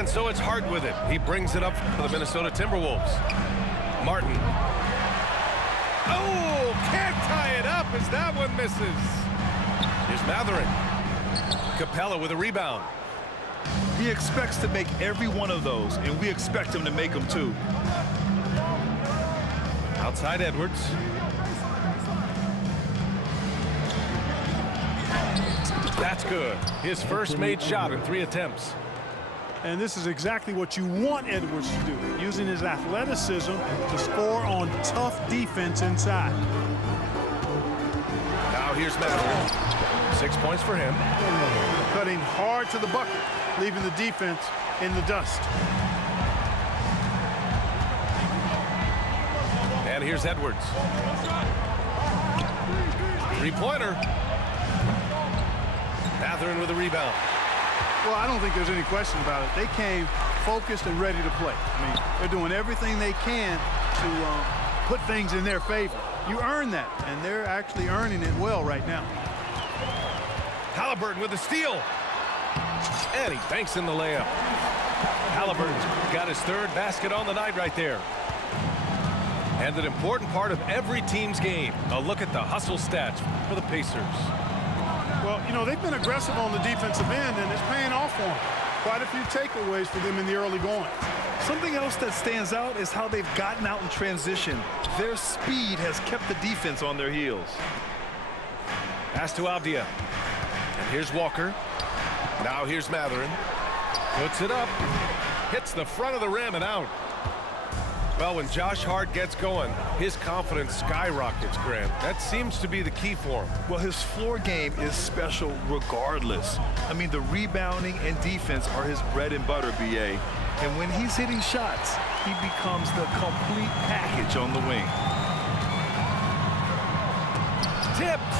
And so it's Hart with it. He brings it up for the Minnesota Timberwolves. Martin. Oh, can't tie it up as that one misses. Here's Matherin. Capella with a rebound. He expects to make every one of those, and we expect him to make them too. Outside Edwards. That's good. His first made shot in 3 attempts. And this is exactly what you want Edwards to do, using his athleticism to score on tough defense inside. Now here's Matherin. 6 points for him. Cutting hard to the bucket, leaving the defense in the dust. And here's Edwards. 3-pointer. Matherin with a rebound. Well, I don't think there's any question about it. They came focused and ready to play. I mean, they're doing everything they can to put things in their favor. You earn that, and they're actually earning it well right now. Halliburton with the steal. And he banks in the layup. Halliburton's got his 3rd basket on the night right there. And an important part of every team's game. A look at the hustle stats for the Pacers. Well, you know, they've been aggressive on the defensive end, and it's paying off for them. Quite a few takeaways for them in the early going. Something else that stands out is how they've gotten out in transition. Their speed has kept the defense on their heels. Pass to Avdia. And here's Walker. Now here's Matherin. Puts it up. Hits the front of the rim and out. Well, when Josh Hart gets going, his confidence skyrockets, Grant. That seems to be the key for him. Well, his floor game is special regardless. I mean, the rebounding and defense are his bread and butter, B.A. And when he's hitting shots, he becomes the complete package on the wing. Tipped.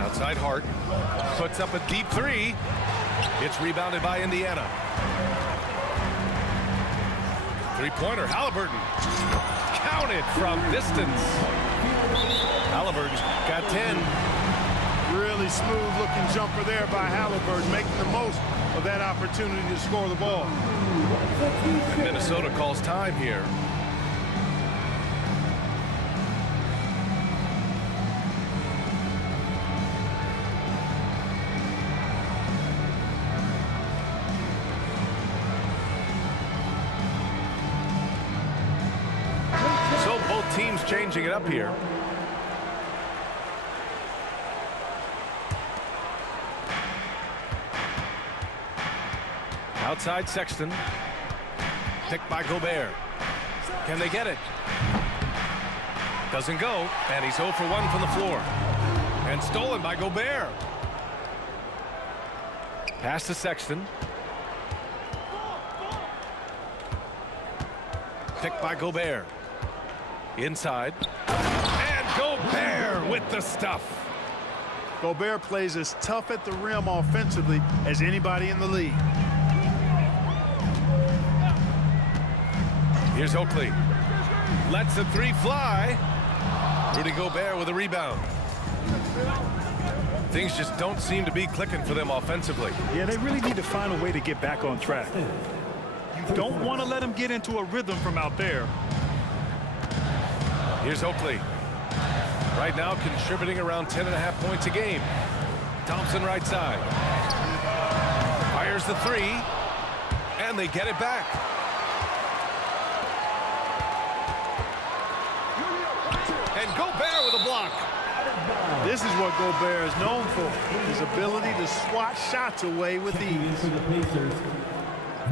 Outside Hart. Puts up a deep 3. It's rebounded by Indiana. 3-pointer, Halliburton. Counted from distance. Halliburton's got 10. Really smooth-looking jumper there by Halliburton, making the most of that opportunity to score the ball. And Minnesota calls time here. Teams changing it up here. Outside Sexton. Picked by Gobert. Can they get it? Doesn't go, and he's 0 for 1 from the floor. And stolen by Gobert. Pass to Sexton. Picked by Gobert. Inside. And Gobert with the stuff. Gobert plays as tough at the rim offensively as anybody in the league. Here's Oakley. Lets the 3 fly. Rudy Gobert with a rebound. Things just don't seem to be clicking for them offensively. Yeah, they really need to find a way to get back on track. You don't want to let them get into a rhythm from out there. Here's Oakley. Right now contributing around 10.5 points a game. Thompson right side. Fires the 3. And they get it back. And Gobert with a block. This is what Gobert is known for. His ability to swat shots away with ease.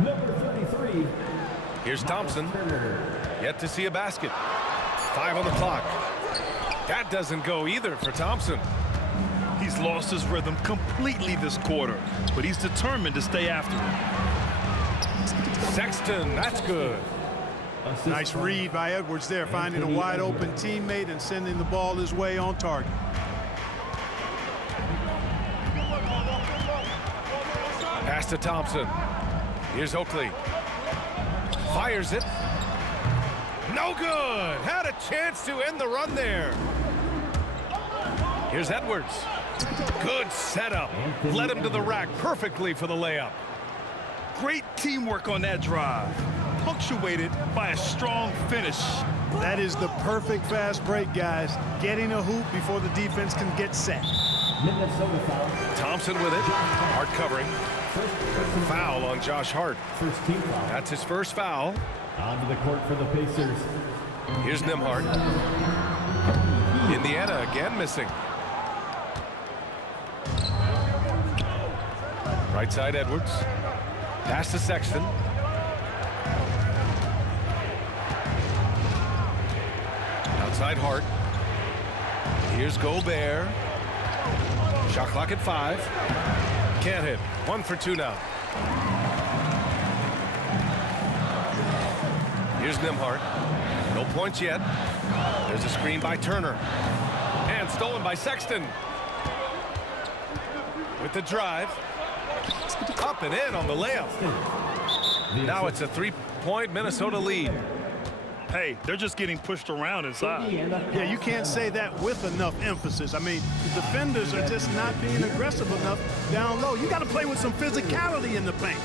Number 33. Here's Thompson. Yet to see a basket. 5 on the clock. That doesn't go either for Thompson. He's lost his rhythm completely this quarter, but he's determined to stay after it. Sexton, that's good. Nice read by Edwards there, finding a wide open teammate and sending the ball his way on target. Pass to Thompson. Here's Oakley. Fires it. No good. Had a chance to end the run there. Here's Edwards. Good setup. Led him to the rack perfectly for the layup. Great teamwork on that drive, punctuated by a strong finish. That is the perfect fast break, guys. Getting a hoop before the defense can get set. Minnesota foul. Thompson with it. Hart covering. Foul on Josh Hart. First team foul. That's his first foul. Onto the court for the Pacers. Here's Nembhard. Indiana again missing. Right side Edwards. Pass to Sexton. Outside Hart. Here's Gobert. Shot clock at 5. Can't hit. 1 for 2 now. Here's Nembhard. No points yet. There's a screen by Turner. And stolen by Sexton. With the drive. Up and in on the layup. Now it's a 3-point Minnesota lead. Hey, they're just getting pushed around inside. Yeah, you can't say that with enough emphasis. I mean, the defenders are just not being aggressive enough down low. You got to play with some physicality in the paint.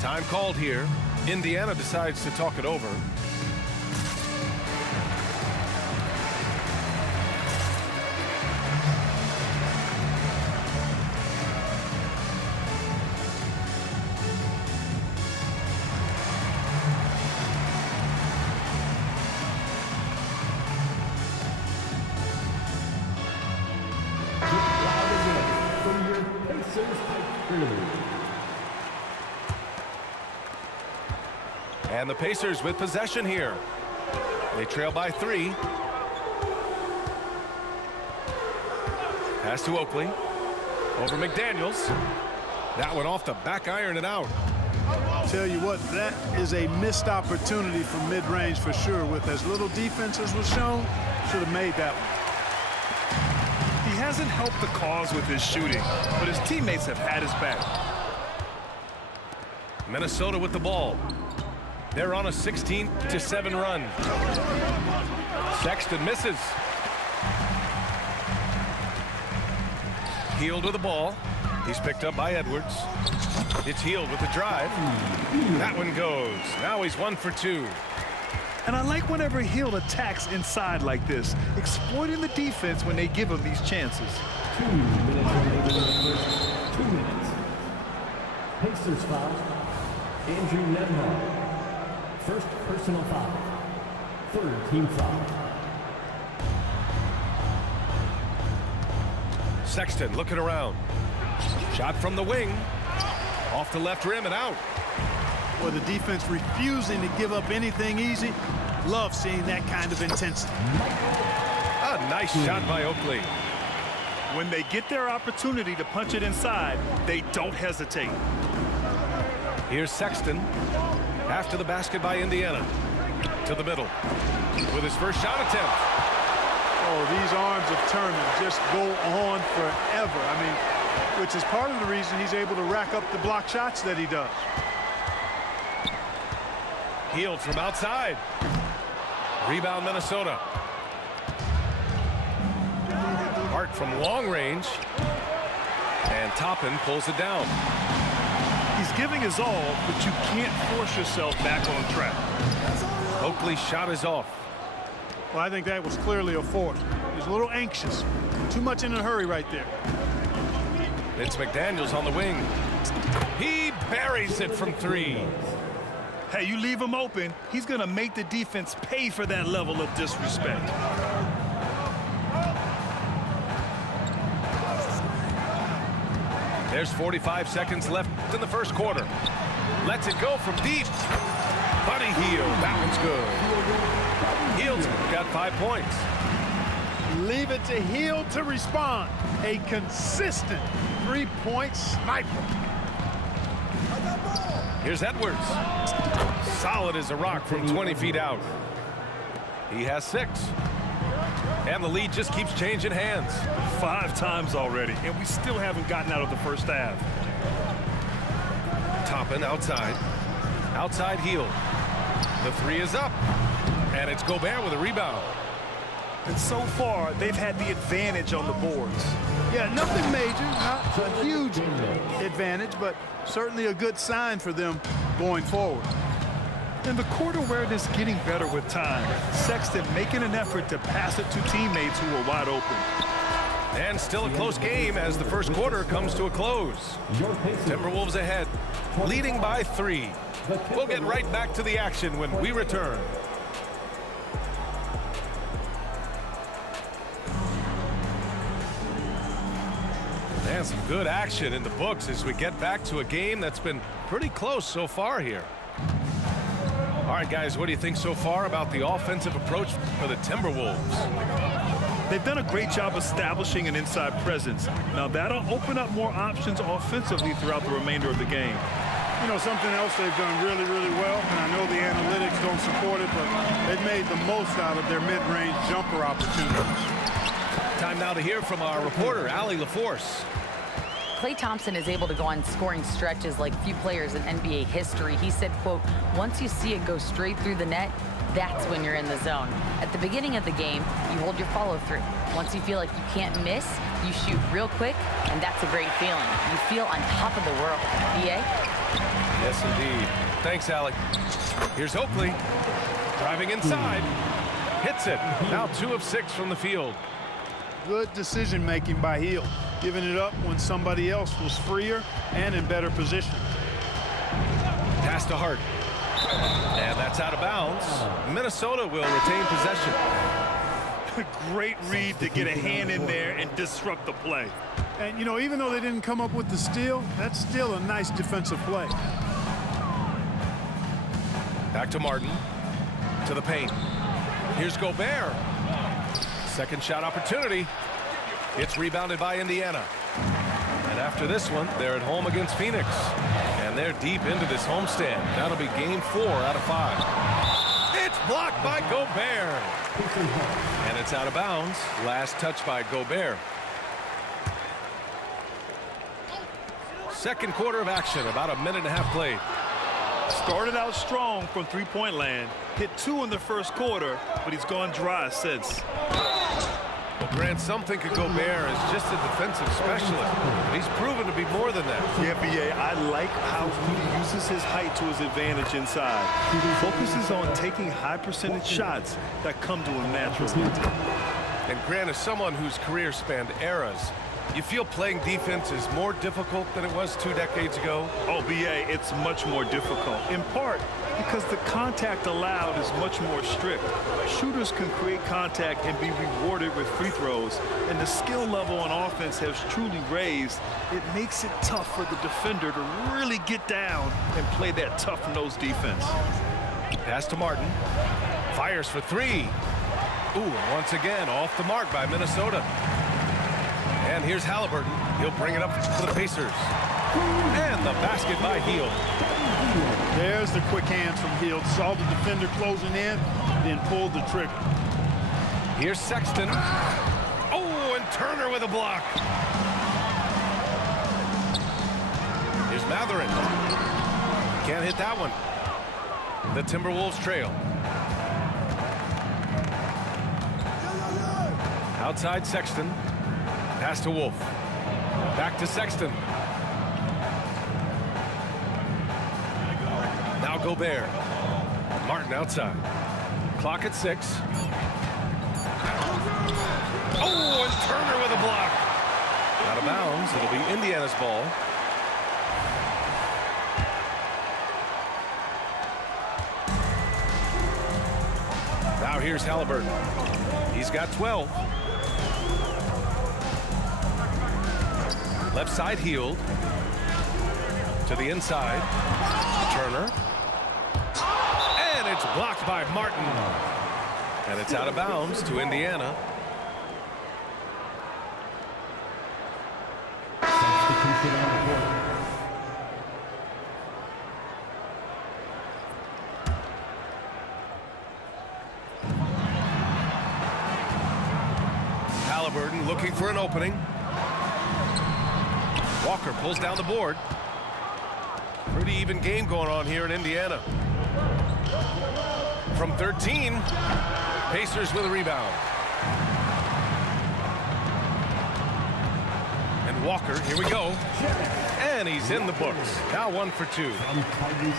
Time called here. Indiana decides to talk it over. And the Pacers with possession here. They trail by 3. Pass to Oakley. Over McDaniels. That one off the back iron and out. Tell you what, that is a missed opportunity for mid-range for sure. With as little defense as was shown, should have made that one. He hasn't helped the cause with his shooting, but his teammates have had his back. Minnesota with the ball. They're on a 16-7 run. Sexton misses. Hield with the ball. He's picked up by Edwards. It's Hield with the drive. That one goes. Now he's 1 for 2. And I like whenever Hield attacks inside like this, exploiting the defense when they give him these chances. 2 minutes remaining in the first 2 minutes. Pacers foul. Andrew Nembhard. First personal foul. Third team foul. Sexton looking around. Shot from the wing. Off the left rim and out. Or the defense refusing to give up anything easy. Love seeing that kind of intensity. A nice shot by Oakley. When they get their opportunity to punch it inside, they don't hesitate. Here's Sexton. After the basket by Indiana. To the middle. With his first shot attempt. Oh, these arms of Turner just go on forever. I mean, which is part of the reason he's able to rack up the block shots that he does. Hield from outside. Rebound Minnesota. Hart from long range. And Toppin pulls it down. He's giving his all, but you can't force yourself back on track. Oakley's shot is off. Well, I think that was clearly a force. He was a little anxious. Too much in a hurry right there. It's McDaniels on the wing. He buries it from 3. Hey, you leave him open, he's going to make the defense pay for that level of disrespect. There's 45 seconds left in the first quarter. Lets it go from deep. Buddy Hield. That one's good. Hield's got 5 points. Leave it to Hield to respond. A consistent 3-point sniper. Here's Edwards. Solid as a rock from 20 feet out. He has 6. And the lead just keeps changing hands. 5 times already, and we still haven't gotten out of the first half. Toppin outside. Outside Hield. The 3 is up. And it's Gobert with a rebound. And so far, they've had the advantage on the boards. Yeah, nothing major, not a huge advantage, but certainly a good sign for them going forward. And the court awareness getting better with time. Sexton making an effort to pass it to teammates who are wide open. And still a close game as the first quarter comes to a close. Timberwolves ahead, leading by 3. We'll get right back to the action when we return. And some good action in the books as we get back to a game that's been pretty close so far here. All right, guys, what do you think so far about the offensive approach for the Timberwolves? They've done a great job establishing an inside presence. Now that'll open up more options offensively throughout the remainder of the game. You know, something else they've done really, really well, and I know the analytics don't support it, but they've made the most out of their mid-range jumper opportunities. Time now to hear from our reporter, Allie LaForce. Klay Thompson is able to go on scoring stretches like few players in NBA history. He said, quote, once you see it go straight through the net, that's when you're in the zone. At the beginning of the game, you hold your follow-through. Once you feel like you can't miss, you shoot real quick, and that's a great feeling. You feel on top of the world. BA? Yes, indeed. Thanks, Allie. Here's Oakley. Driving inside. Hits it. Now 2 of 6 from the field. Good decision-making by Hield, giving it up when somebody else was freer and in better position. Pass to Hart. And that's out of bounds. Minnesota will retain possession. Great read to get a hand in there and disrupt the play. And, you know, even though they didn't come up with the steal, that's still a nice defensive play. Back to Martin. To the paint. Here's Gobert. Second shot opportunity. It's rebounded by Indiana. And after this one, they're at home against Phoenix. And they're deep into this homestand. That'll be game 4 out of 5. It's blocked by Gobert. And it's out of bounds. Last touch by Gobert. Second quarter of action, about a minute and a half played. Started out strong from three-point land. Hit 2 in the first quarter, but he's gone dry since. Well, Grant, some think of Gobert as just a defensive specialist. But he's proven to be more than that. Yeah, BA, I like how he uses his height to his advantage inside. He focuses on taking high percentage shots that come to him naturally. And Grant, as someone whose career spanned eras, you feel playing defense is more difficult than it was 2 decades ago? Oh, BA, it's much more difficult, in part because the contact allowed is much more strict. Shooters can create contact and be rewarded with free throws, and the skill level on offense has truly raised. It makes it tough for the defender to really get down and play that tough-nosed defense. Pass to Martin. Fires for 3. Ooh, and once again, off the mark by Minnesota. And here's Halliburton. He'll bring it up for the Pacers. And the basket by Hield. There's the quick hands from Hield. Saw the defender closing in, then pulled the trigger. Here's Sexton. Oh, and Turner with a block. Here's Matherin. Can't hit that one. The Timberwolves trail. Outside Sexton. Pass to Wolf. Back to Sexton. Now Gobert. Martin outside. Clock at 6. Oh, and Turner with a block. Out of bounds. It'll be Indiana's ball. Now here's Halliburton. He's got 12. Left side Hield. To the inside. Turner. And it's blocked by Martin. And it's out of bounds to Indiana. Halliburton looking for an opening. Walker pulls down the board. Pretty even game going on here in Indiana. From 13, Pacers with a rebound. Walker, here we go. And he's in the books. Now 1 for 2.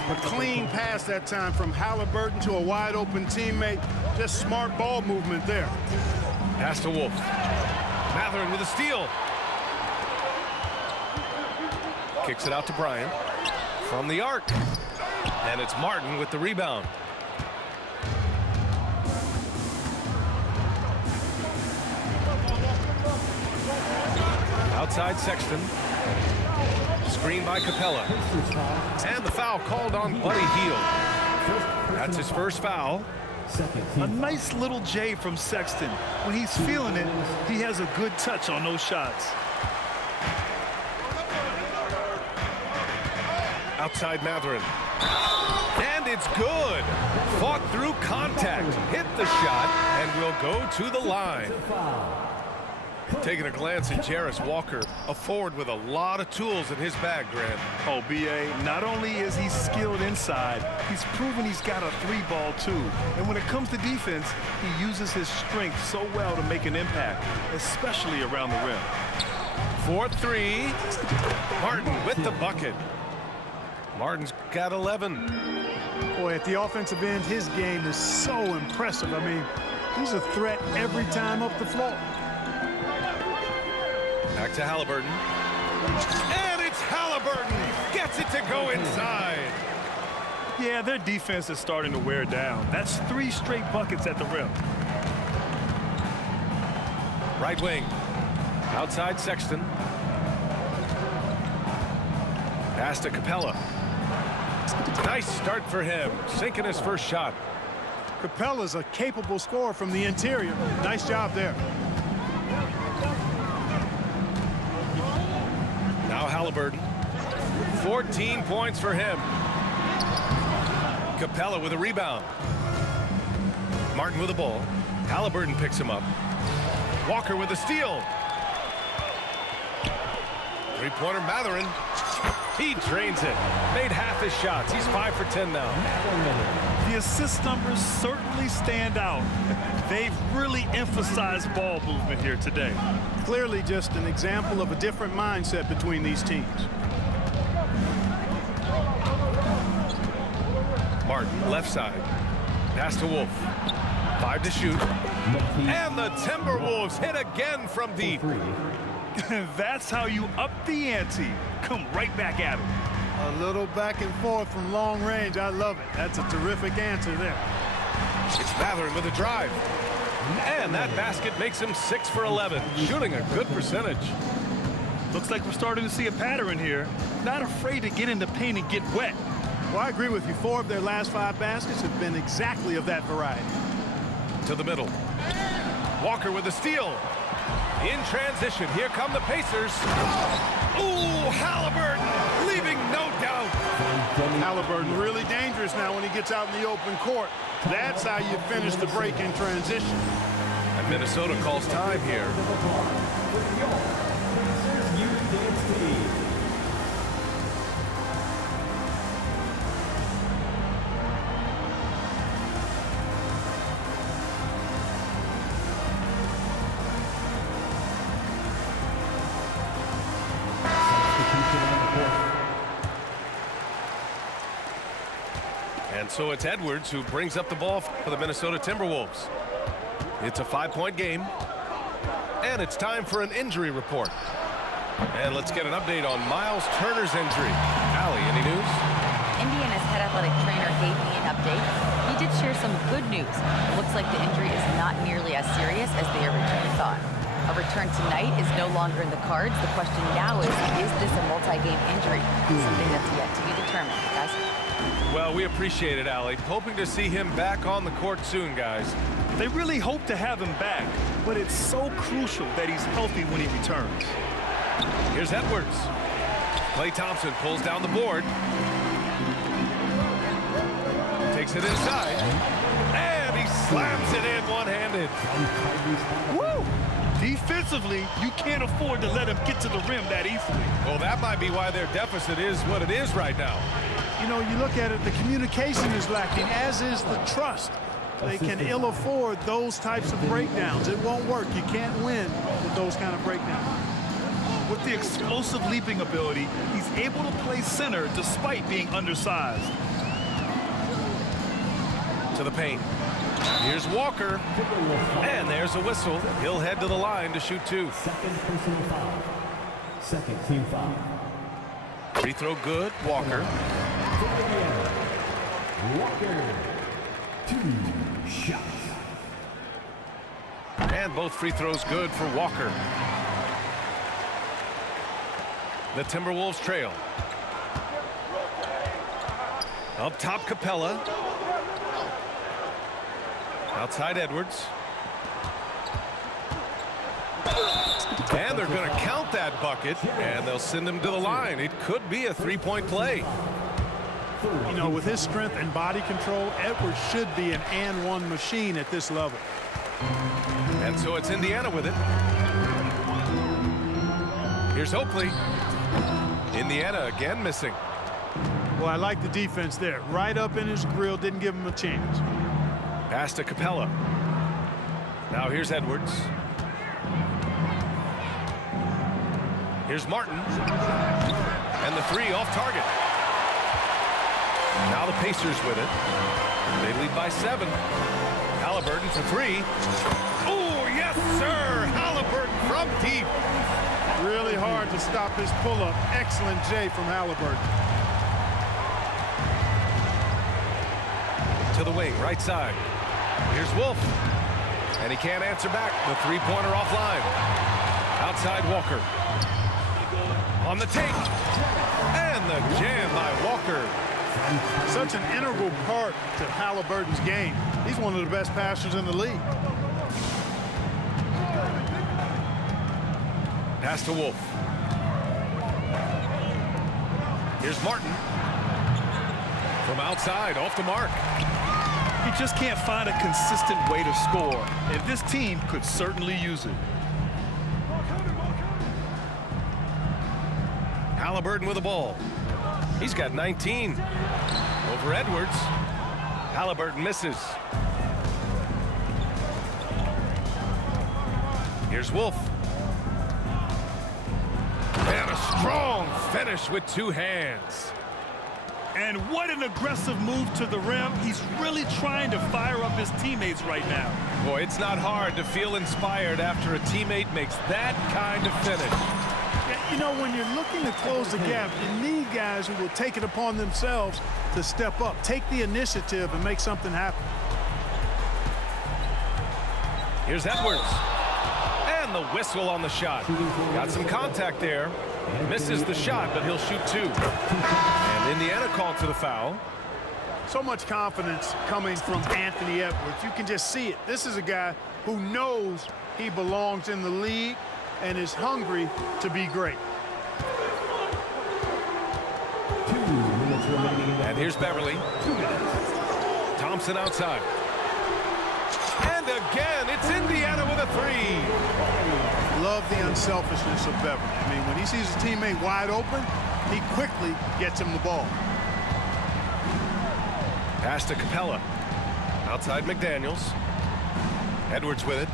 A clean pass that time from Halliburton to a wide open teammate. Just smart ball movement there. Pass to Wolf. Matherin with a steal. Kicks it out to Bryant. From the arc. And it's Martin with the rebound. Outside Sexton. Screen by Capella. And the foul called on Buddy Hield. That's his first foul. A nice little J from Sexton. When he's feeling it, he has a good touch on those shots. Outside Matherin. And it's good. Fought through contact. Hit the shot and will go to the line. Taking a glance at Jarris Walker, a forward with a lot of tools in his bag, Grant. Oh, B.A., not only is he skilled inside, he's proven he's got a 3-ball too. And when it comes to defense, he uses his strength so well to make an impact, especially around the rim. 4-3. Martin with the bucket. Martin's got 11. Boy, at the offensive end, his game is so impressive. I mean, he's a threat every time up the floor. Back to Halliburton. And it's Halliburton. Gets it to go inside. Yeah, their defense is starting to wear down. That's 3 straight buckets at the rim. Right wing. Outside Sexton. Pass to Capella. Nice start for him. Sinking his first shot. Capella's a capable scorer from the interior. Nice job there. Now Halliburton. 14 points for him. Capella with a rebound. Martin with the ball. Halliburton picks him up. Walker with a steal. Three-pointer Matherin. He drains it. Made half his shots. He's 5 for 10 now. The assist numbers certainly stand out. They've really emphasized ball movement here today. Clearly just an example of a different mindset between these teams. Martin, left side. Pass to Wolf. 5 to shoot. And the Timberwolves hit again from deep. That's how you up the ante. Come right back at him. A little back and forth from long range. I love it. That's a terrific answer there. It's Matherin with a drive. And that basket makes him 6 for 11. Shooting a good percentage. Looks like we're starting to see a pattern here. Not afraid to get in the paint and get wet. Well, I agree with you. 4 of their last 5 baskets have been exactly of that variety. To the middle. Walker with a steal. In transition, here come the Pacers. Ooh, Halliburton, leaving no doubt. Halliburton really dangerous now when he gets out in the open court. That's how you finish the break in transition. And Minnesota calls time here. And so it's Edwards who brings up the ball for the Minnesota Timberwolves. It's a 5-point game. And it's time for an injury report. And let's get an update on Miles Turner's injury. Allie, any news? Indiana's head athletic trainer gave me an update. He did share some good news. It looks like the injury is not nearly as serious as they originally thought. A return tonight is no longer in the cards. The question now is this a multi-game injury? Something that's yet to be determined, guys. Well, we appreciate it, Allie. Hoping to see him back on the court soon, guys. They really hope to have him back, but it's so crucial that he's healthy when he returns. Here's Edwards. Klay Thompson pulls down the board. Takes it inside. And he slams it in one-handed. Woo! Defensively, you can't afford to let him get to the rim that easily. Well, that might be why their deficit is what it is right now. You know, you look at it, the communication is lacking, as is the trust. They can ill afford those types of breakdowns. It won't work. You can't win with those kind of breakdowns. With With the explosive leaping ability, he's able to play center despite being undersized. To the paint. Here's Walker. And there's a whistle. He'll head to the line to shoot 2. Second personal foul. Second team foul. Free throw good. Walker. Walker. 2 shots. And both free throws good for Walker. The Timberwolves trail. Up top, Capella. Outside, Edwards. And they're going to count that bucket, and they'll send him to the line. It could be a three-point play. You know, with his strength and body control, Edwards should be an and-one machine at this level. And so it's Indiana with it. Here's Oakley. Indiana again missing. Well, I like the defense there. Right up in his grill, didn't give him a chance. Pass to Capella. Now here's Edwards. Here's Martin. And the 3 off target. Now the Pacers with it. They lead by 7. Halliburton for 3. Oh, yes, sir! Halliburton from deep. Really hard to stop his pull-up. Excellent J from Halliburton. To the wing, right side. Here's Wolf. And he can't answer back. The three-pointer offline. Outside Walker. On the take. And the jam by Walker. Such an integral part to Halliburton's game. He's one of the best passers in the league. Pass to Wolf. Here's Martin. From outside, off the mark. He just can't find a consistent way to score, and this team could certainly use it. Halliburton with the ball. He's got 19. Over Edwards. Halliburton misses. Here's Wolf. And a strong finish with 2 hands. And what an aggressive move to the rim. He's really trying to fire up his teammates right now. Boy, it's not hard to feel inspired after a teammate makes that kind of finish. Yeah, you know, when you're looking to close the gap, you need guys who will take it upon themselves to step up, take the initiative, and make something happen. Here's Edwards. And the whistle on the shot. Got some contact there. Misses the shot, but he'll shoot 2. And Indiana called for the foul. So much confidence coming from Anthony Edwards. You can just see it. This is a guy who knows he belongs in the league and is hungry to be great. 2 minutes remaining in the And here's Beverly. 2 minutes. Thompson outside. And again, it's Indiana with a 3. Love the unselfishness of Beverly. I mean, when he sees his teammate wide open, he quickly gets him the ball. Pass to Capella. Outside McDaniels. Edwards with it.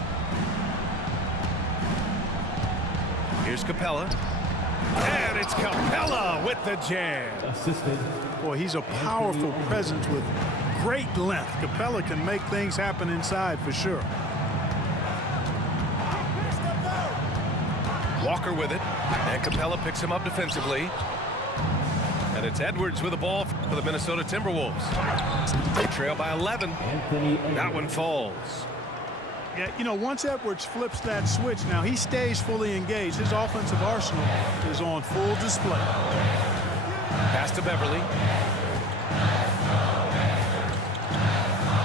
Here's Capella. And it's Capella with the jam. Assisted. Boy, he's a powerful presence with great length. Capella can make things happen inside for sure. Walker with it. And Capella picks him up defensively. And it's Edwards with the ball for the Minnesota Timberwolves. They trail by 11. That one falls. Yeah, you know, once Edwards flips that switch, now he stays fully engaged. His offensive arsenal is on full display. Pass to Beverly.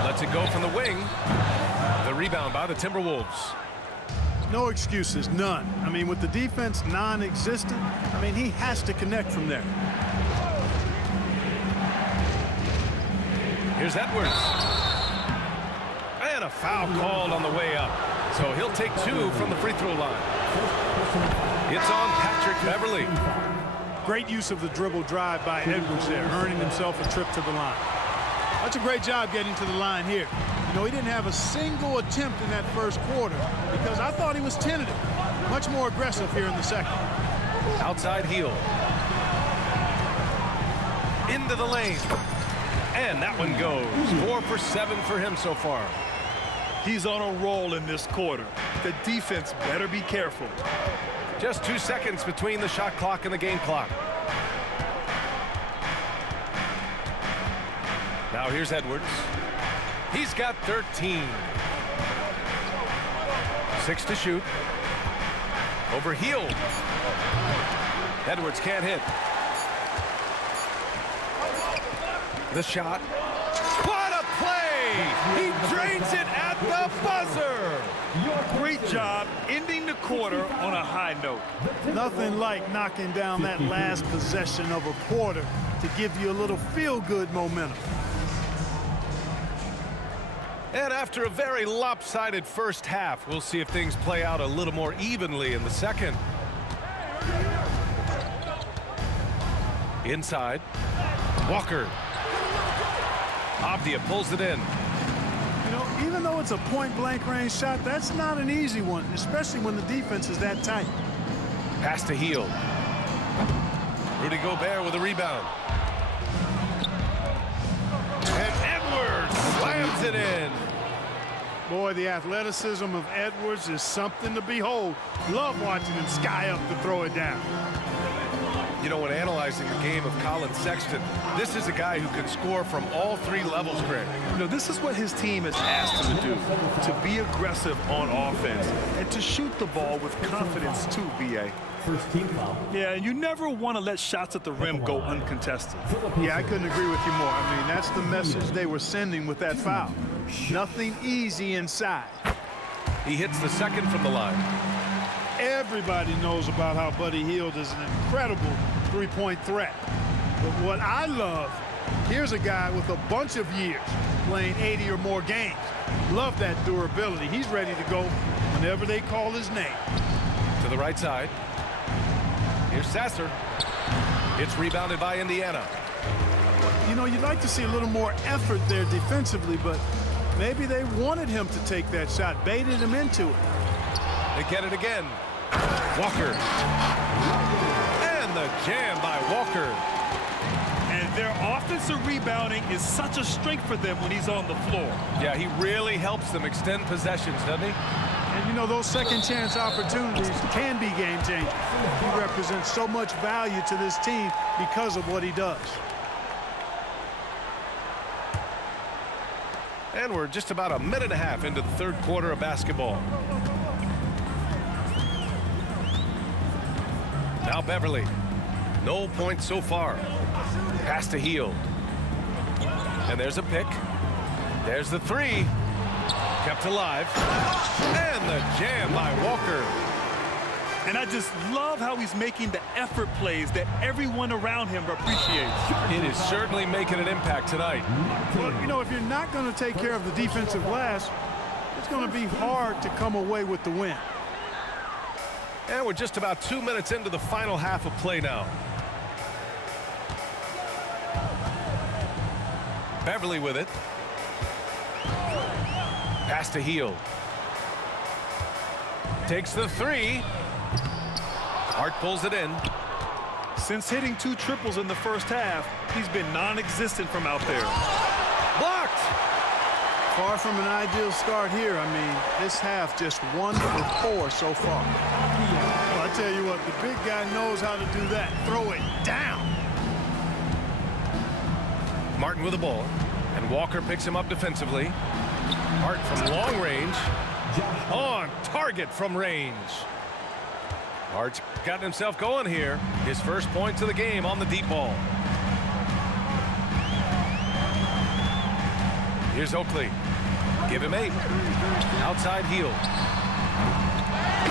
Lets it go from the wing. The rebound by the Timberwolves. No excuses, none. I mean, with the defense non-existent, I mean, he has to connect from there. Here's Edwards. And a foul called on the way up. So he'll take 2 from the free throw line. It's on Patrick Beverly. Great use of the dribble drive by Edwards there, earning himself a trip to the line. That's a great job getting to the line here. You know, he didn't have a single attempt in that first quarter because I thought he was tentative. Much more aggressive here in the second. Outside heel. Into the lane. And that one goes. 4 for 7 for him so far. He's on a roll in this quarter. The defense better be careful. Just 2 seconds between the shot clock and the game clock. Now here's Edwards. He's got 13. 6 to shoot. Over heel. Edwards can't hit. The shot. What a play! He drains it at the buzzer! Great job ending the quarter on a high note. Nothing like knocking down that last possession of a quarter to give you a little feel-good momentum. And after a very lopsided first half, we'll see if things play out a little more evenly in the second. Inside. Walker. Avdia pulls it in. You know, even though it's a point-blank range shot, that's not an easy one, especially when the defense is that tight. Pass to heel. Rudy Gobert with a rebound. And Edwards slams it in. Boy, the athleticism of Edwards is something to behold. Love watching him sky up to throw it down. You know, when analyzing the game of Colin Sexton, this is a guy who can score from all 3 levels, Greg. You know, this is what his team has asked him to do, to be aggressive on offense and to shoot the ball with confidence too, B.A. First team foul. Yeah, and you never want to let shots at the rim go uncontested. Yeah, I couldn't agree with you more. I mean, that's the message they were sending with that foul. Nothing easy inside. He hits the second from the line. Everybody knows about how Buddy Hield is an incredible three-point threat. But what I love, here's a guy with a bunch of years playing 80 or more games. Love that durability. He's ready to go whenever they call his name. To the right side. Here's Sasser. It's rebounded by Indiana. You know, you'd like to see a little more effort there defensively, but maybe they wanted him to take that shot, baited him into it. They get it again. Walker. And the jam by Walker. And their offensive rebounding is such a strength for them when he's on the floor. Yeah, he really helps them extend possessions, doesn't he? And, you know, those second chance opportunities can be game changers. He represents so much value to this team because of what he does. And we're just about a minute and a half into the third quarter of basketball. Now Beverly. No points so far. Pass to Hield. And there's a pick. There's the 3. Kept alive. And the jam by Walker. And I just love how he's making the effort plays that everyone around him appreciates. It is certainly making an impact tonight. Well, you know, if you're not going to take care of the defensive glass, it's going to be hard to come away with the win. And we're just about 2 minutes into the final half of play now. Beverly with it. Pass to Hield. Takes the 3. Hart pulls it in. Since hitting 2 triples in the first half, he's been non-existent from out there. Blocked. Far from an ideal start here. I mean, this half just 1 for 4 so far. Well, I tell you what, the big guy knows how to do that. Throw it down. Martin with the ball. And Walker picks him up defensively. Hart from long range. On target from range. Hart's gotten himself going here. His first points of the game on the deep ball. Here's Oakley. Give him 8. Outside heel.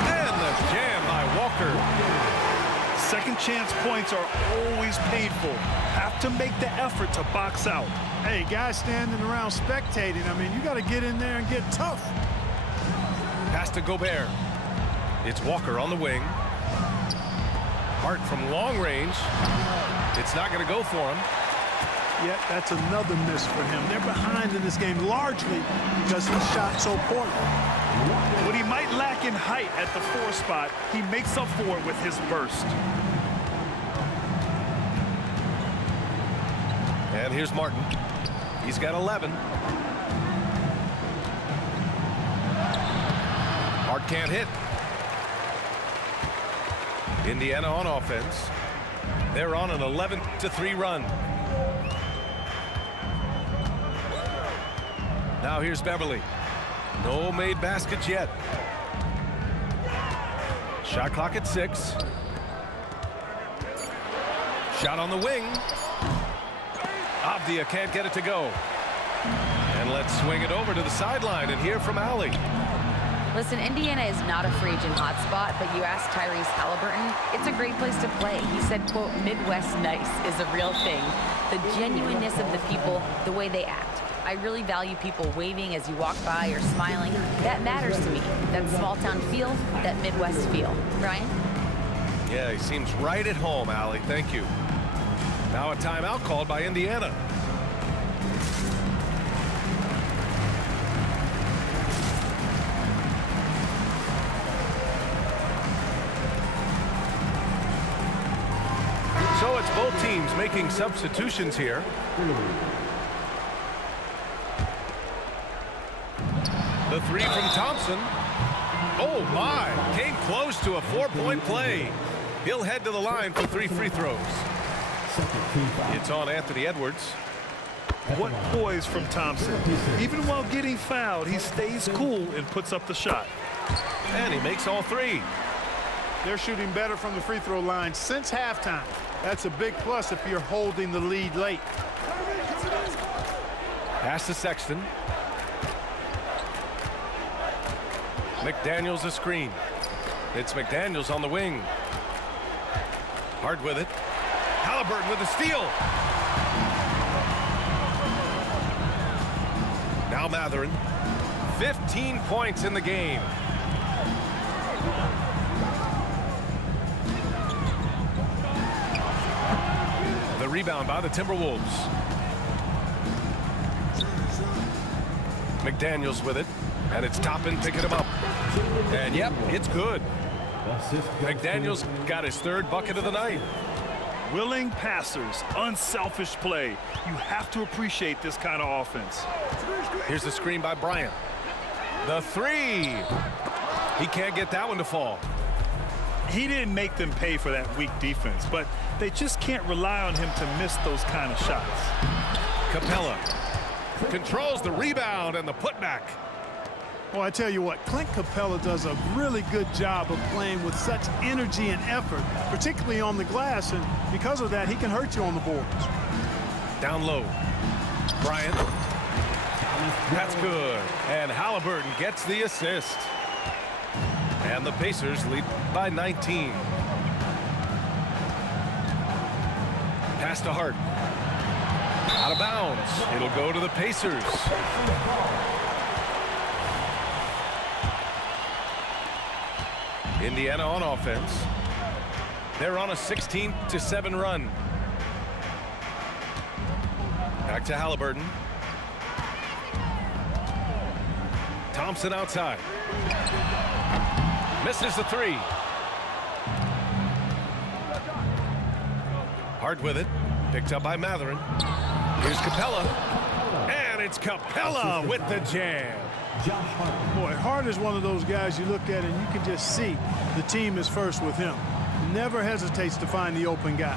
And the jam by Walker. Second chance points are always painful. Have to make the effort to box out. Hey, guys standing around spectating, I mean, you got to get in there and get tough. Pass to Gobert. It's Walker on the wing. Hart from long range. It's not going to go for him. Yet that's another miss for him. They're behind in this game largely because he shot so poorly. What he might lack in height at the 4 spot, he makes up for it with his burst. And here's Martin. He's got 11. Hart can't hit. Indiana on offense. They're on an 11-3 run. Now here's Beverly. No made baskets yet. Shot clock at 6. Shot on the wing. Avdia can't get it to go. And let's swing it over to the sideline and hear from Allie. Listen, Indiana is not a free agent hotspot, but you ask Tyrese Halliburton, it's a great place to play. He said, quote, Midwest nice is a real thing. The genuineness of the people, the way they act. I really value people waving as you walk by or smiling. That matters to me. That small town feel, that Midwest feel. Brian? Yeah, he seems right at home, Allie. Thank you. Now a timeout called by Indiana. So it's both teams making substitutions here. The three from Thompson. Oh my, came close to a 4-point play. He'll head to the line for 3 free throws. It's on Anthony Edwards. What poise from Thompson. Even while getting fouled, he stays cool and puts up the shot. And he makes all 3. They're shooting better from the free throw line since halftime. That's a big plus if you're holding the lead late. Pass to Sexton. McDaniels a screen. It's McDaniels on the wing. Hard with it. Halliburton with a steal. Now Matherin. 15 points in the game. The rebound by the Timberwolves. McDaniels with it. And it's Toppin picking him up. And yep, it's good. McDaniels got his 3rd bucket of the night. Willing passers, unselfish play. You have to appreciate this kind of offense. Here's the screen by Bryant. The 3. He can't get that one to fall. He didn't make them pay for that weak defense, but they just can't rely on him to miss those kind of shots. Capella controls the rebound and the putback. Well, I tell you what, Clint Capella does a really good job of playing with such energy and effort, particularly on the glass, and because of that, he can hurt you on the boards. Down low. Bryant. That's good. And Halliburton gets the assist. And the Pacers lead by 19. Pass to Hart. Out of bounds. It'll go to the Pacers. Indiana on offense. They're on a 16-7 run. Back to Halliburton. Thompson outside. Misses the 3. Hard with it. Picked up by Matherin. Here's Capella. And it's Capella with the jam. Boy, Hart is one of those guys you look at and you can just see the team is first with him. Never hesitates to find the open guy.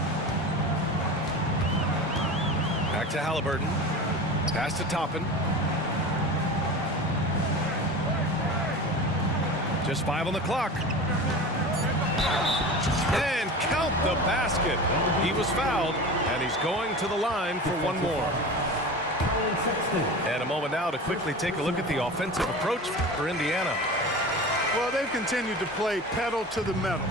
Back to Halliburton. Pass to Toppin. Just 5 on the clock. And count the basket. He was fouled, and he's going to the line for one more. And a moment now to quickly take a look at the offensive approach for Indiana. Well, they've continued to play pedal to the metal,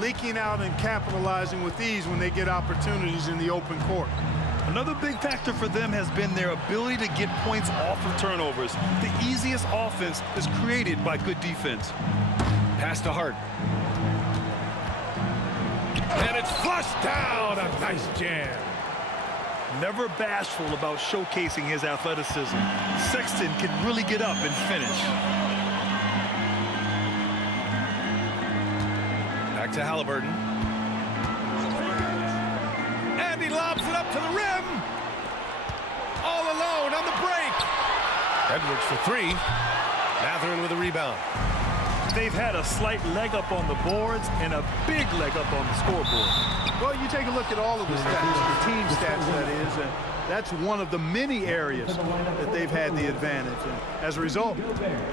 leaking out and capitalizing with ease when they get opportunities in the open court. Another big factor for them has been their ability to get points off of turnovers. The easiest offense is created by good defense. Pass to Hart. And it's flushed down. A nice jam. Never bashful about showcasing his athleticism. Sexton can really get up and finish. Back to Halliburton. And he lobs it up to the rim. Edwards for three. Mathurin with a rebound. They've had a slight leg up on the boards and a big leg up on the scoreboard. Well, you take a look at all of the stats, the team stats, that is, and that's one of the many areas that they've had the advantage. And as a result,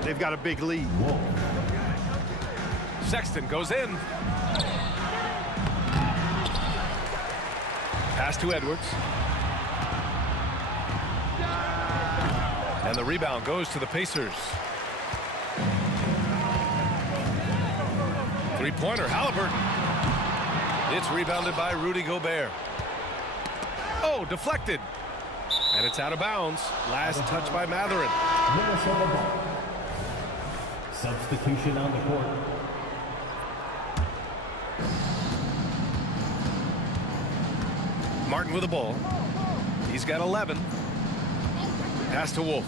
they've got a big lead. Sexton goes in. Pass to Edwards. And the rebound goes to the Pacers. Three-pointer, Halliburton. It's rebounded by Rudy Gobert. Oh, deflected. And it's out of bounds. Last touch by Mathurin. Minnesota ball. Substitution on the court. Martin with the ball. He's got 11. Pass to Wolf.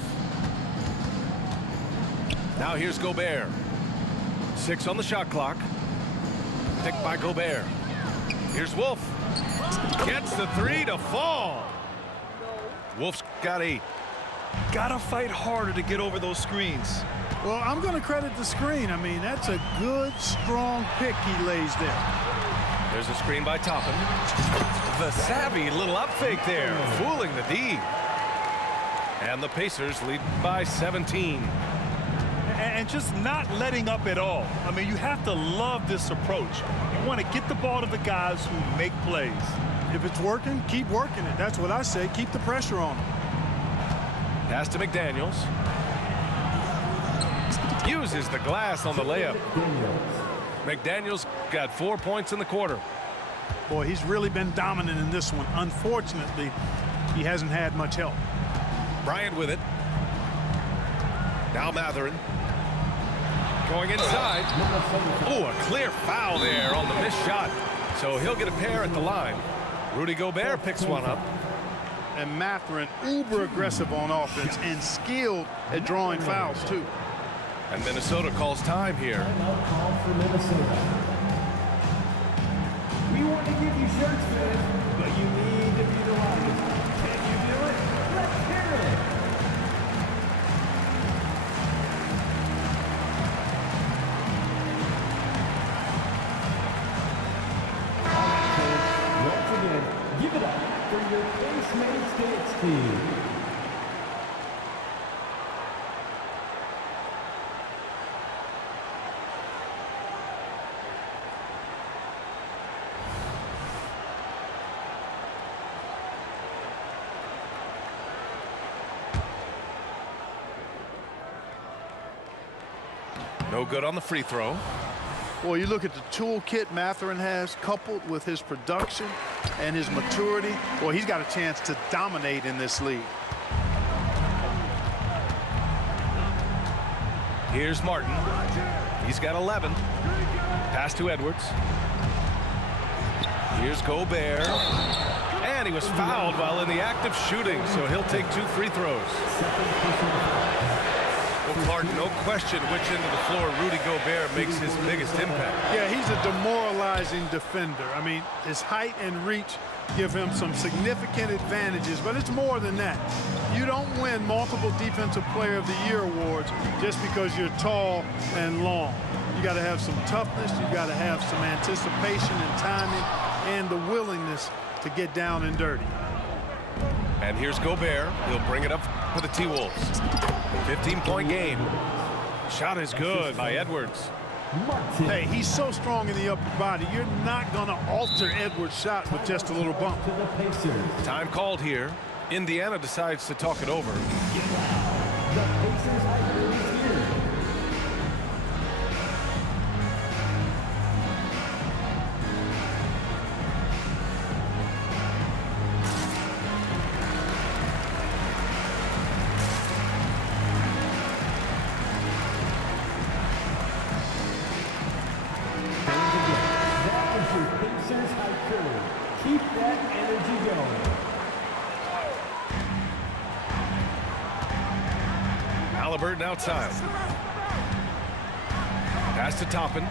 Now here's Gobert. 6 on the shot clock. Picked by Gobert. Here's Wolf. Gets the three to fall. Wolf's got 8. Gotta fight harder to get over those screens. Well, I'm going to credit the screen. I mean, that's a good, strong pick he lays there. There's a screen by Toppin. The savvy little up fake there, fooling the D. And the Pacers lead by 17. And just not letting up at all. I mean, you have to love this approach. You want to get the ball to the guys who make plays. If it's working, keep working it. That's what I say. Keep the pressure on them. Pass to McDaniels. Uses the glass on the layup. McDaniels got 4 points in the quarter. Boy, he's really been dominant in this one. Unfortunately, he hasn't had much help. Bryant with it. Now Mathurin. Going inside. Oh, a clear foul there on the missed shot. So he'll get a pair at the line. Rudy Gobert picks one up. And Mathurin, uber aggressive on offense and skilled at drawing fouls, too. And Minnesota calls time here. Timeout call for Minnesota. We want to give you shirts, man, but you need to be the loudest. Can you do it? Let's hear it. Once again, give it up for your Base States team. No good on the free throw. Well, you look at the toolkit Mathurin has, coupled with his production and his maturity. Well, he's got a chance to dominate in this league. Here's Martin. He's got 11. Pass to Edwards. Here's Gobert. And he was fouled while in the act of shooting, so he'll take 2 free throws. Well, Clark, no question which end of the floor Rudy Gobert makes his biggest impact. Yeah, he's a demoralizing defender. I mean, his height and reach give him some significant advantages, but it's more than that. You don't win multiple Defensive Player of the Year awards just because you're tall and long. You got to have some toughness, you got to have some anticipation and timing and the willingness to get down and dirty. And here's Gobert. He'll bring it up for the T-Wolves. 15-point game. Shot is good by Edwards. Hey, he's so strong in the upper body. You're not going to alter Edwards' shot with just a little bump. Time called here. Indiana decides to talk it over. The Pacers Hybrid is here. That is your Pacers high curve. Keep that energy going. Halliburton outside. Pass to Toppin.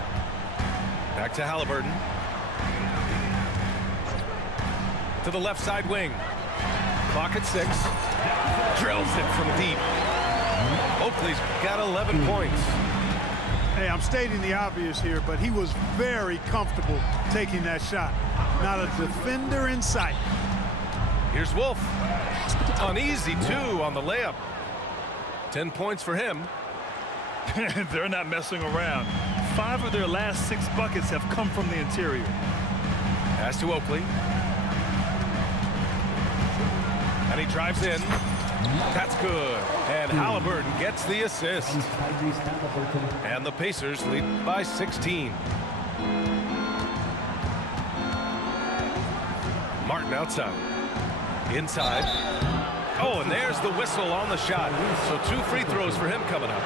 Back to Halliburton. To the left side wing. Clock at 6. Drills it from deep. Oakley's got 11 points. Hey, I'm stating the obvious here, but he was very comfortable taking that shot. Not a defender in sight. Here's Wolf. Uneasy, too, on the layup. 10 points for him. They're not messing around. 5 of their last 6 buckets have come from the interior. Pass to Oakley. And he drives in. That's good. And Halliburton gets the assist. And the Pacers lead by 16. Martin outside. Inside. Oh, and there's the whistle on the shot. So 2 free throws for him coming up.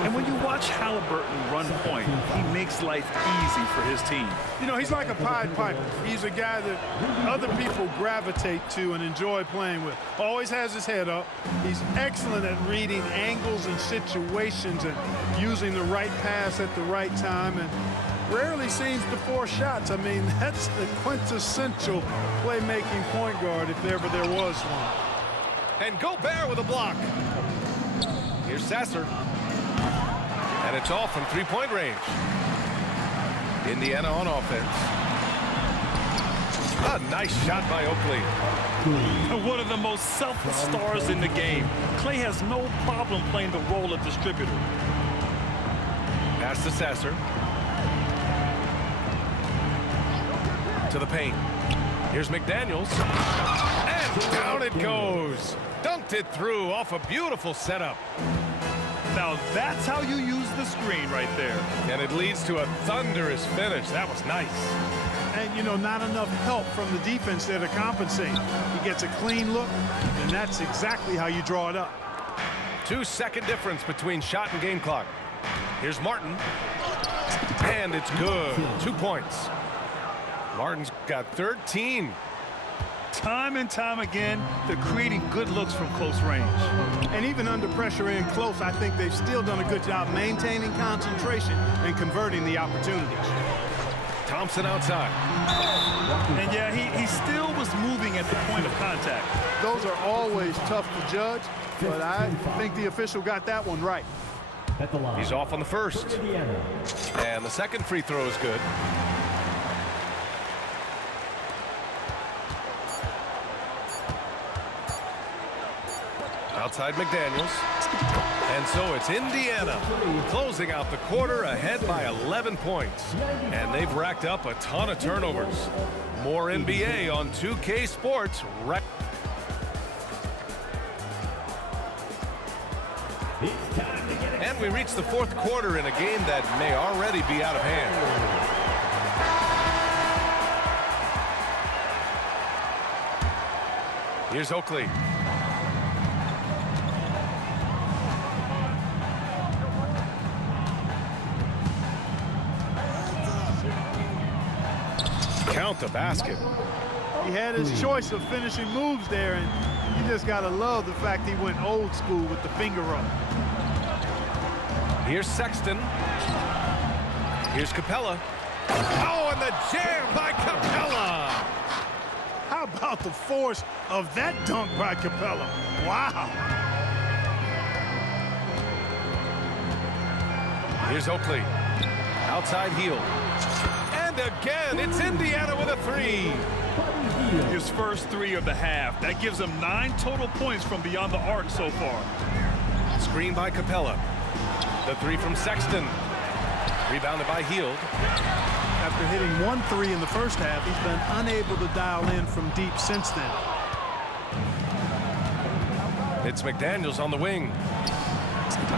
And when you watch Halliburton run point, he makes life easy for his team. You know, he's like a Pied Piper. He's a guy that other people gravitate to and enjoy playing with. Always has his head up. He's excellent at reading angles and situations and using the right pass at the right time, and rarely seems to force shots. I mean, that's the quintessential playmaking point guard if ever there was one. And Gobert with a block. Here's Sasser. And it's off from three-point range. Indiana on offense. A nice shot by Oakley. One of the most selfless stars in the game. Clay has no problem playing the role of distributor. Pass to Sasser. To the paint. Here's McDaniels. And down it goes. Dunked it through off a beautiful setup. Now that's how you use the screen right there. And it leads to a thunderous finish. That was nice. And, you know, not enough help from the defense there to compensate. He gets a clean look, and that's exactly how you draw it up. 2-second difference between shot and game clock. Here's Martin. And it's good. 2 points. Martin's got 13. Time and time again, they're creating good looks from close range. And even under pressure in close, I think they've still done a good job maintaining concentration and converting the opportunities. Thompson outside. And yeah, he still was moving at the point of contact. Those are always tough to judge, but I think the official got that one right. He's off on the first. And the second free throw is good. Outside McDaniels. And so it's Indiana closing out the quarter ahead by 11 points. And they've racked up a ton of turnovers. More NBA on 2K Sports right. And we reach the fourth quarter in a game that may already be out of hand. Here's Oakley. Count the basket. He had his choice of finishing moves there, and you just got to love the fact he went old school with the finger roll. Here's Sexton. Here's Capella. Oh, and the jam by Capella. How about the force of that dunk by Capella? Wow. Here's Oakley. Outside heel. And again, it's Indiana with a three. His first 3 of the half. That gives him 9 total points from beyond the arc so far. Screen by Capella. The three from Sexton. Rebounded by Hield. After hitting 1 3 in the first half, he's been unable to dial in from deep since then. It's McDaniels on the wing.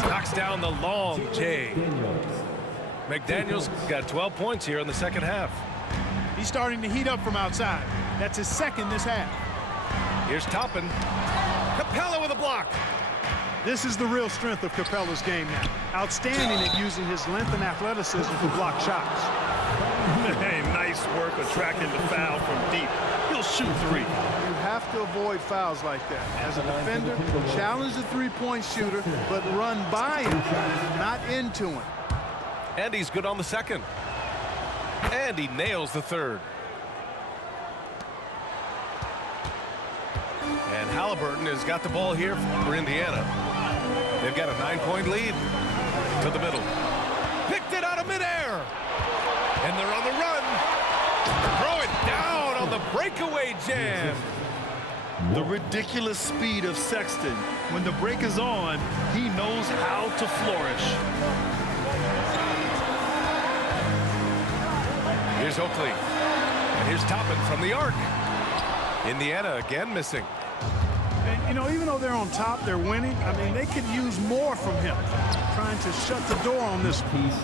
Knocks down the long J. McDaniels got 12 points here in the second half. He's starting to heat up from outside. That's his second this half. Here's Toppin. Capella with a block. This is the real strength of Capella's game now. Outstanding at using his length and athleticism to block shots. Hey, nice work attracting the foul from deep. He'll shoot 3. You have to avoid fouls like that. As a defender, challenge the three-point shooter, but run by him, not into him. And he's good on the second. And he nails the third. And Halliburton has got the ball here for Indiana. They've got a 9-point lead. To the middle. Picked it out of midair. And they're on the run. Throw it down on the breakaway jam. The ridiculous speed of Sexton. When the break is on, he knows how to flourish. Here's Oakley. And here's Toppin from the arc. Indiana again missing. And, you know, even though they're on top, they're winning. I mean, they could use more from him. Trying to shut the door on this piece.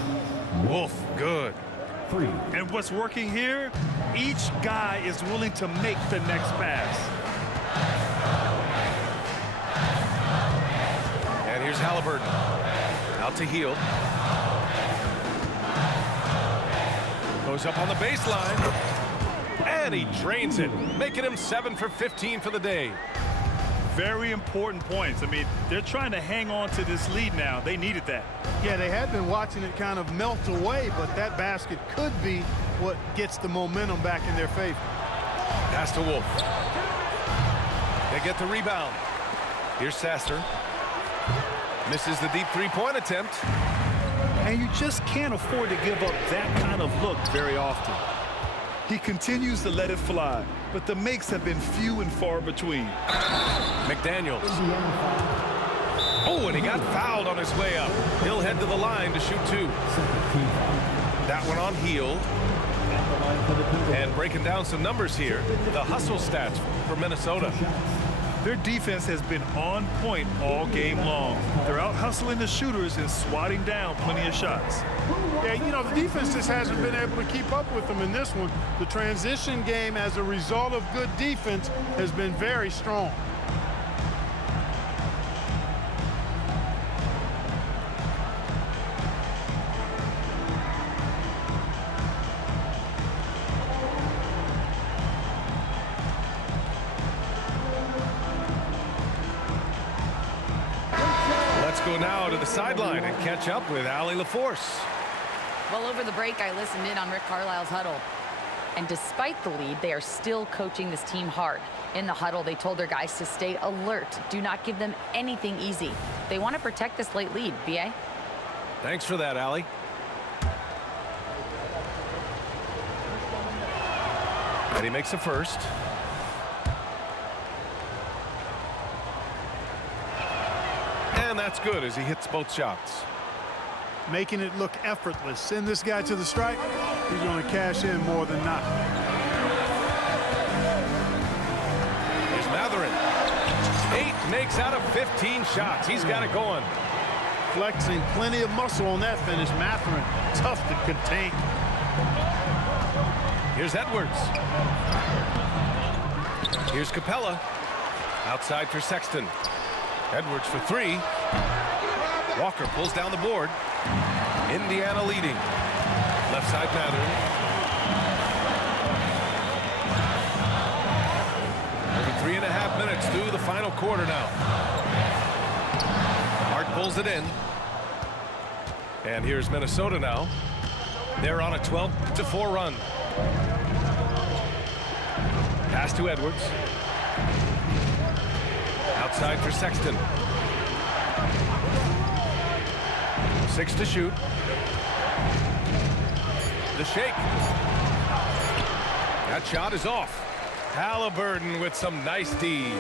Wolf, good. 3. And what's working here? Each guy is willing to make the next pass. And here's Halliburton. Out to Heel. Goes up on the baseline. And he drains it, making him 7 for 15 for the day. Very important points. I mean, they're trying to hang on to this lead now. They needed that. Yeah, they had been watching it kind of melt away, but that basket could be what gets the momentum back in their favor. Pass to Wolf. They get the rebound. Here's Sasser. Misses the deep three-point attempt. And you just can't afford to give up that kind of look very often. He continues to let it fly, but the makes have been few and far between. McDaniels. Oh, and he got fouled on his way up. He'll head to the line to shoot 2. That one on Heel. And breaking down some numbers here, the hustle stats for Minnesota. Their defense has been on point all game long. They're out hustling the shooters and swatting down plenty of shots. Yeah, you know, the defense just hasn't been able to keep up with them in this one. The transition game, as a result of good defense, has been very strong. Go now to the sideline and catch up with Allie LaForce. Well, over the break, I listened in on Rick Carlisle's huddle. And despite the lead, they are still coaching this team hard. In the huddle, they told their guys to stay alert. Do not give them anything easy. They want to protect this late lead, B.A. Thanks for that, Allie. And he makes a first. And that's good as he hits both shots. Making it look effortless. Send this guy to the stripe. He's going to cash in more than not. Here's Matherin. 8 makes out of 15 shots. He's got it going. Flexing plenty of muscle on that finish. Matherin, tough to contain. Here's Edwards. Here's Capella. Outside for Sexton. Edwards for 3. Walker pulls down the board. Indiana leading. Left side Matherin. Over 3.5 minutes through the final quarter now. Hart pulls it in. And here's Minnesota now. They're on a 12-4 run. Pass to Edwards. Outside for Sexton. 6 to shoot. The shake. That shot is off. Halliburton with some nice D.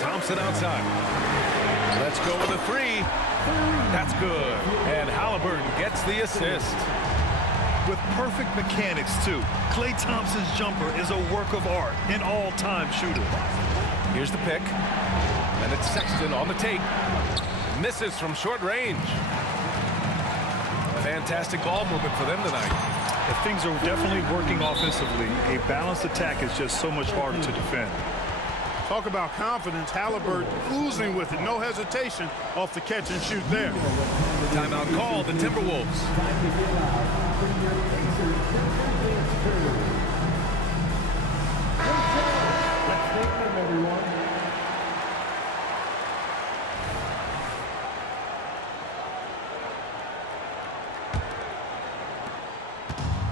Thompson outside. Let's go with a 3. That's good. And Halliburton gets the assist. With perfect mechanics, too. Klay Thompson's jumper is a work of art, an all-time shooter. Here's the pick. And it's Sexton on the take. Misses from short range. Fantastic ball movement for them tonight. If things are definitely working offensively, a balanced attack is just so much harder to defend. Talk about confidence. Halliburton oozing with it. No hesitation off the catch and shoot there. Timeout called, the Timberwolves. Let's take them, everyone.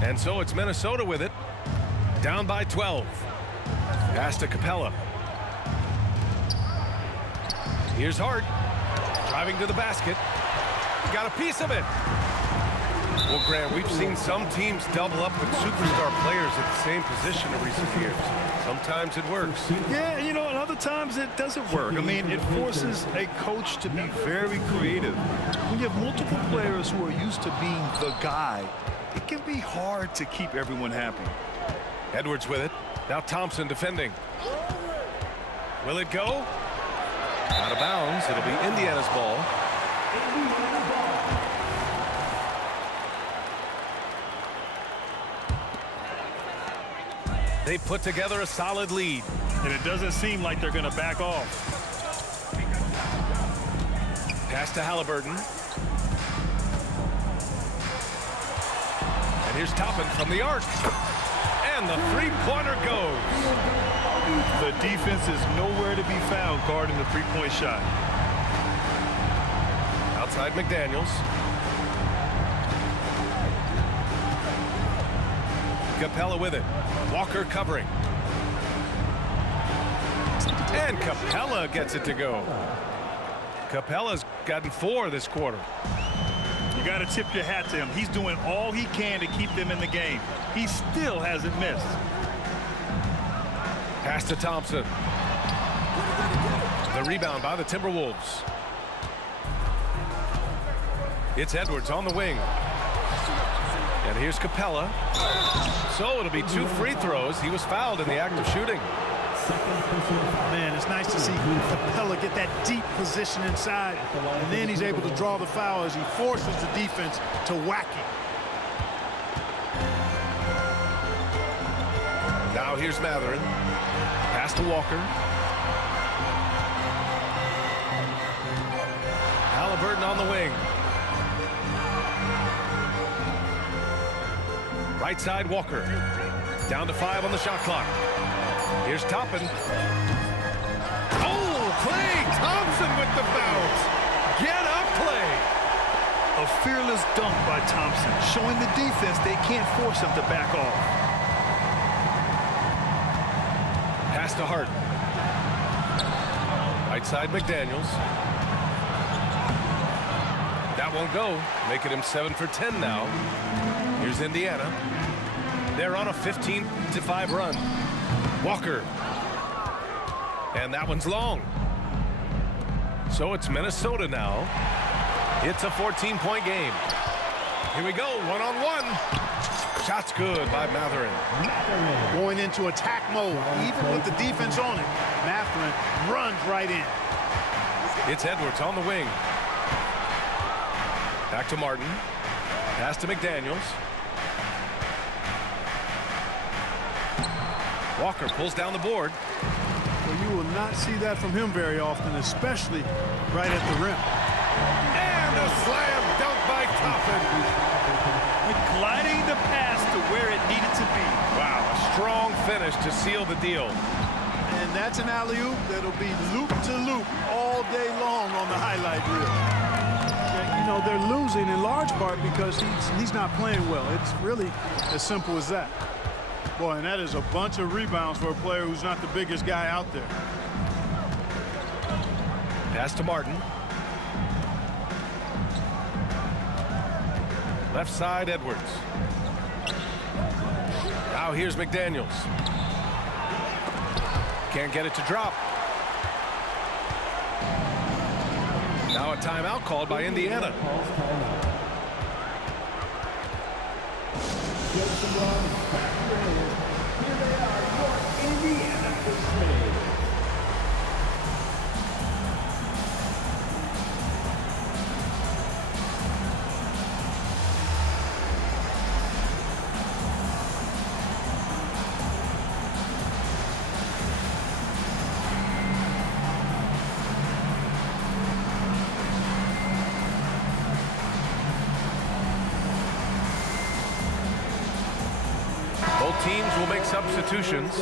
And so it's Minnesota with it. Down by 12. Pass to Capella. Here's Hart. Driving to the basket. Got a piece of it. Well, Grant, we've seen some teams double up with superstar players at the same position in recent years. Sometimes it works. Yeah, you know, and other times it doesn't work. I mean, it forces a coach to be very creative. When you have multiple players who are used to being the guy, it can be hard to keep everyone happy. Edwards with it. Now Thompson defending. Will it go? Out of bounds. It'll be Indiana's ball. They put together a solid lead. And it doesn't seem like they're going to back off. Pass to Halliburton. And here's Toppin from the arc. And the three-pointer goes. The defense is nowhere to be found guarding the three-point shot. Outside McDaniels. Capella with it. Walker covering. And Capella gets it to go. Capella's gotten 4 this quarter. You got to tip your hat to him. He's doing all he can to keep them in the game. He still hasn't missed. Pass to Thompson. The rebound by the Timberwolves. It's Edwards on the wing. And here's Capella. So it'll be 2 free throws. He was fouled in the act of shooting. Man, it's nice to see Capella get that deep position inside, and then he's able to draw the foul as he forces the defense to whack him. Now here's Matherin. Pass to Walker. Halliburton on the wing. Right side, Walker. Down to 5 on the shot clock. Here's Toppin. Oh, Klay Thompson with the bounce. Get up, Klay. A fearless dunk by Thompson, showing the defense they can't force him to back off. Pass to Hart. Right side, McDaniels. That won't go. Making him 7 for 10 now. Here's Indiana. They're on a 15-5 run. Walker. And that one's long. So it's Minnesota now. It's a 14-point game. Here we go, one-on-one. Shot's good by Matherin. Going into attack mode, even with the defense on it. Matherin runs right in. It's Edwards on the wing. Back to Martin. Pass to McDaniels. Walker pulls down the board. Well, you will not see that from him very often, especially right at the rim. And a slam dunk by Toppin. Gliding the pass to where it needed to be. Wow, a strong finish to seal the deal. And that's an alley-oop that'll be loop to loop all day long on the highlight reel. You know, they're losing in large part because he's not playing well. It's really as simple as that. Boy, and that is a bunch of rebounds for a player who's not the biggest guy out there. Pass to Martin. Left side, Edwards. Now here's McDaniels. Can't get it to drop. Now a timeout called by Indiana. Here they are, your Indiana Pacers. Both teams will make substitutions.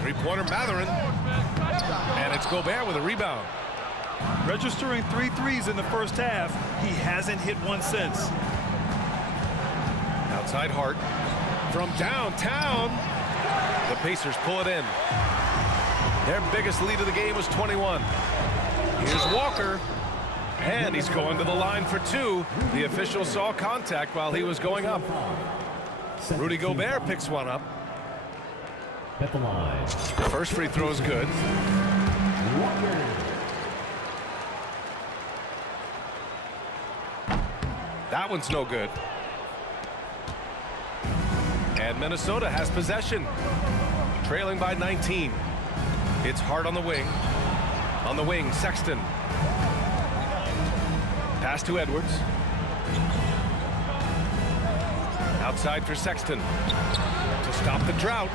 Three-pointer Matherin. And it's Gobert with a rebound. Registering 3 threes in the first half. He hasn't hit one since. Outside Hart. From downtown, the Pacers pull it in. Their biggest lead of the game was 21. Here's Walker. And he's going to the line for two. The official saw contact while he was going up. Rudy Gobert picks one up. At the line. First free throw is good. That one's no good. And Minnesota has possession. Trailing by 19. It's Hart on the wing. On the wing, Sexton. Pass to Edwards. Outside for Sexton. To stop the drought.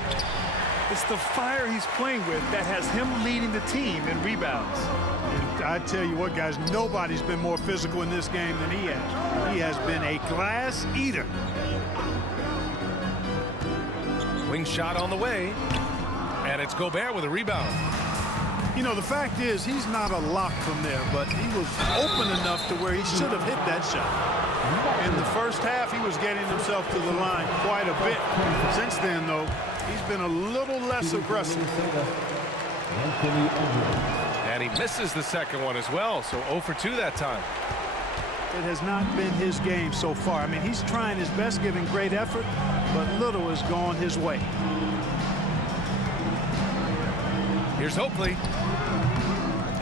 It's the fire he's playing with that has him leading the team in rebounds. I tell you what, guys, nobody's been more physical in this game than he has. He has been a glass eater. Wing shot on the way. And it's Gobert with a rebound. You know, the fact is, he's not a lock from there, but he was open enough to where he should have hit that shot. In the first half, he was getting himself to the line quite a bit. Since then, though, he's been a little less aggressive. And he misses the second one as well, so 0 for 2 that time. It has not been his game so far. I mean, he's trying his best, giving great effort, but little has gone his way. Here's Oakley.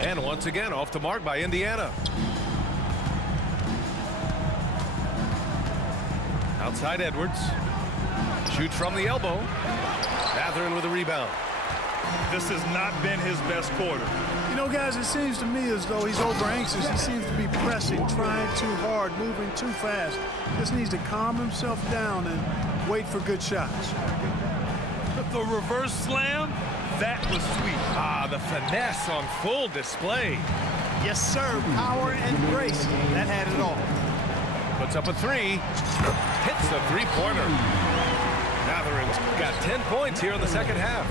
And once again, off the mark by Indiana. Outside Edwards. Shoots from the elbow. Mathurin with a rebound. This has not been his best quarter. You know, guys, it seems to me as though he's over anxious. He seems to be pressing, trying too hard, moving too fast. Just needs to calm himself down and wait for good shots. The reverse slam, that was sweet. Ah, the finesse on full display. Yes, sir. Power and grace. That had it all. Puts up a three. Hits the three-pointer. Mathurin's got 10 points here in the second half.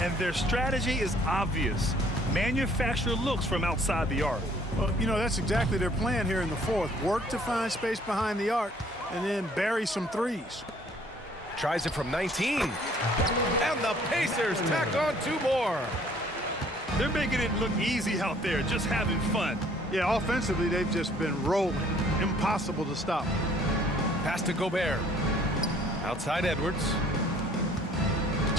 And their strategy is obvious. Manufacture looks from outside the arc. Well, you know, that's exactly their plan here in the fourth. Work to find space behind the arc and then bury some threes. Tries it from 19. And the Pacers tack on 2 more. They're making it look easy out there, just having fun. Yeah, offensively, they've just been rolling. Impossible to stop. Pass to Gobert. Outside Edwards.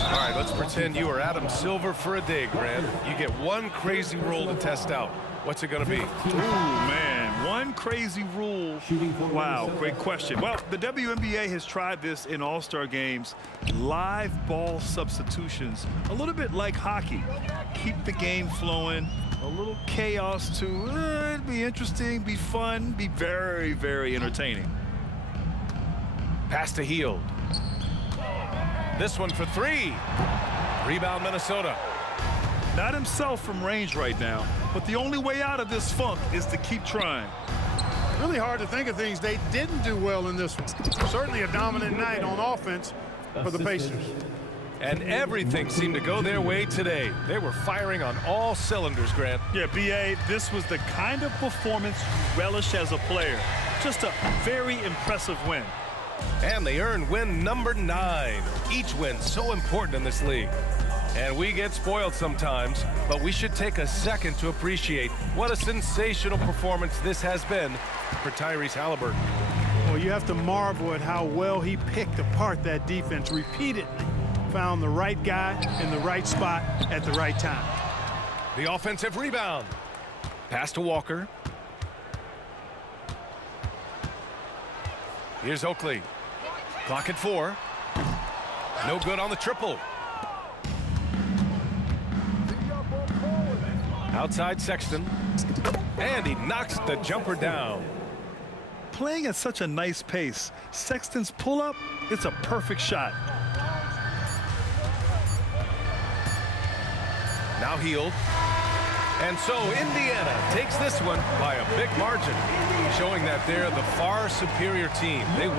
All right, let's pretend you are Adam Silver for a day, Grant. You get one crazy rule to test out. What's it going to be? Ooh, man, one crazy rule. Wow, great question. Well, the WNBA has tried this in all-star games. Live ball substitutions, a little bit like hockey. Keep the game flowing, a little chaos too. It'd be interesting, be fun, be very, very entertaining. Pass to Hield. This one for 3. Rebound Minnesota. Not himself from range right now, but the only way out of this funk is to keep trying. Really hard to think of things they didn't do well in this one. Certainly a dominant night on offense for the Pacers. And everything seemed to go their way today. They were firing on all cylinders, Grant. Yeah, B.A., this was the kind of performance you relish as a player. Just a very impressive win. And they earned win number 9. Each win so important in this league. And we get spoiled sometimes, but we should take a second to appreciate what a sensational performance this has been for Tyrese Halliburton. Well, you have to marvel at how well he picked apart that defense repeatedly. Found the right guy in the right spot at the right time. The offensive rebound. Pass to Walker. Here's Oakley. Clock at 4. No good on the triple. Outside Sexton. And he knocks the jumper down. Playing at such a nice pace, Sexton's pull-up, it's a perfect shot. Now Hield. And so Indiana takes this one by a big margin, showing that they're the far superior team. They